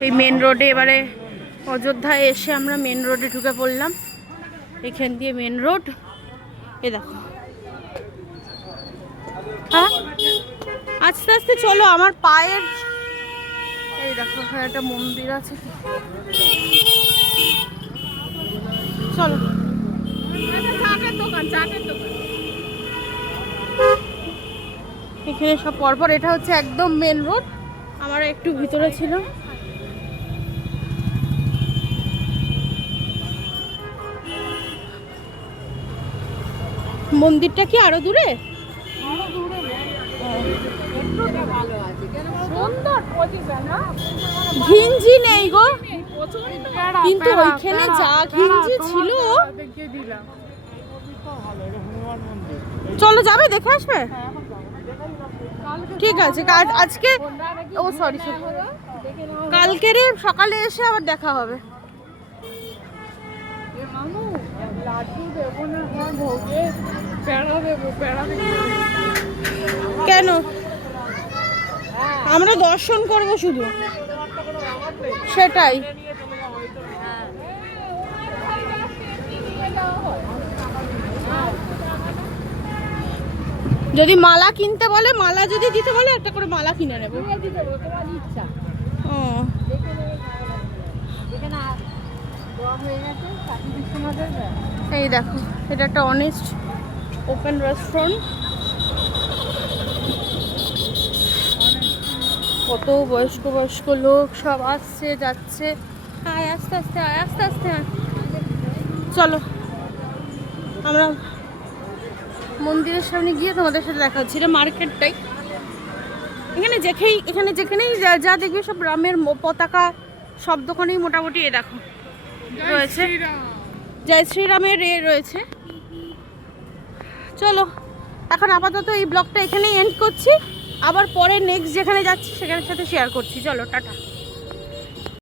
এই মেন রোডে এবারে অযোধ্যায় এসে আমরা মেন রোডে ঢুকে পড়লাম। এখান দিয়ে মেন রোড এ দেখো। হ্যাঁ? আস্তে আস্তে চলো, আমার পায়ের এই দেখো ওখানে একটা মন্দির আছে। চলো। এখানে সব পরপর, এটা হচ্ছে একদম মেন রোড আমার একটু ভিতরে ছিল। মন্দিরটা কি আরও দূরে? ঘিঞ্জি নেই গো। কিন্তু ওইখানে যা ঘিঞ্জি ছিল। চলো যাবে, দেখে আসবে? ঠিক আছে আজকে ও সরি সরি কালকেরে সকালে এসে আবার দেখা হবে। কেন? আমরা দর্শন করব শুধু। সেটাই। যদি মালা কিনতে বলে মালা যদি দিতে বলে একটা করে মালা কিনে নেব। ও এই দেখো, এটা একটা অনেস্ট ওপেন রেস্টুরেন্ট কত বয়স্ক বয়স্ক লোক সব আসছে, যাচ্ছে। আয়, আস্তে আস্তে, আয়, আস্তে আস্তে। চলো, আমরা মন্দিরের সামনে গিয়ে তোমাদের সাথে দেখা হচ্ছে। এটা মার্কেটটাই এখানে যেখানেই এখানে যেখানেই যা যা দেখবে সব রামের পতাকা, সব দোকানেই মোটামুটি এ দেখো। রয়েছে। জয় শ্রীরামের এ রয়েছে। চলো এখন আপাতত এই ব্লগটা এখানেই এন্ড করছি। আবার পরে নেক্সট যেখানে যাচ্ছি সেখানের সাথে শেয়ার করছি। চলো টাটা।